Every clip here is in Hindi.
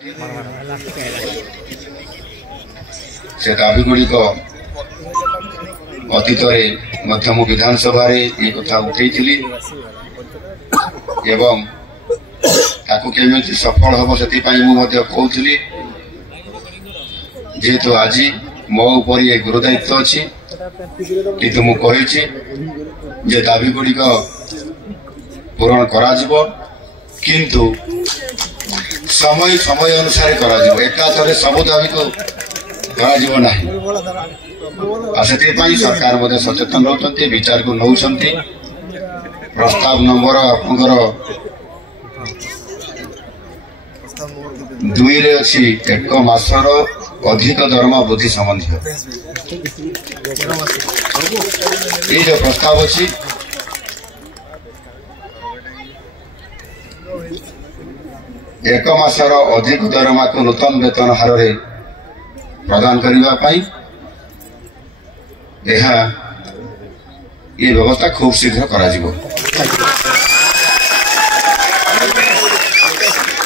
से दाबी गुड़िक अतीत मु विधानसभा कथा उठे एवं केमी सफल हम से कहती जेहेतु आज मो ऊपर ये गुरुदायित्व अच्छी किंतु मु कही दाबी गुड़िक पूरण करा किंतु समय समय अनुसार एकाथरे सब दाबी को करा से सरकार सचेतन रहते विचार को नौ प्रस्ताव नंबर आपंकर 2 रे अच्छी 1 मासर अधिक दरमा वृद्धि संबंधी ये जो प्रस्ताव अच्छी एक मासर अधिक दरमा को नूतन वेतन हार प्रदान करने ये व्यवस्था खूब शीघ्र करा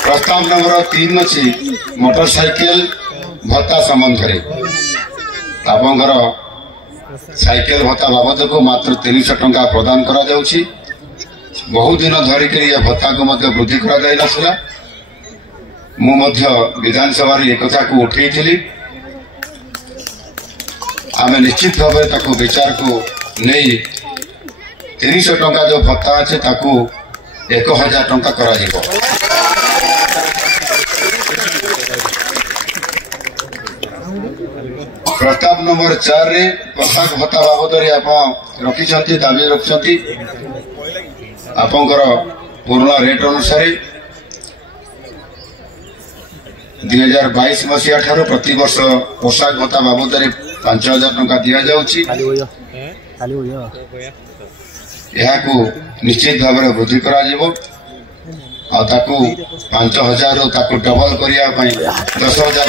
प्रस्ताव नंबर 3 अच्छी मोटरसाइकेल भत्ता संबंध आपंकर साइकेल भत्ता बाबद को मात्र 300 टंका प्रदान करा जाउछि। बहुत दिन धरिक भत्ता को वृद्धि करा विधानसभा एक को उठे आम निश्चित भाव विचार को नहीं 300 टंका जो भत्ता अच्छे 1000 टंका करा प्रस्ताव नंबर 4 रे पोशाक भत्ता बाबद रखी दाबी रखी आपंकर पुराना रेट अनुसार 2022 मसीहा ठार प्रति वर्ष पोशाक भत्ता बाबद 5000 टंका दि जाउछि। निश्चित भाव में वृद्धि करा 5000 डबल करने 10,000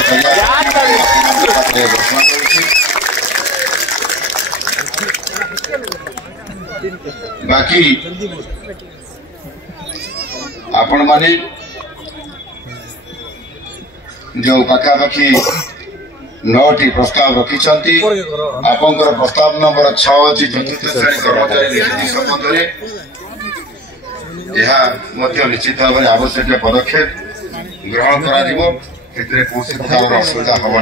बाकी आपण माने जो पाखापाखि 9टी प्रस्ताव रखी आपंकर प्रस्ताव नंबर 6 अच्छी चतुर्थ श्रेणी कर्मचारी संबंध में निश्चित भाव में आवश्यक पदक्षेप ग्रहण करा असुविधा हम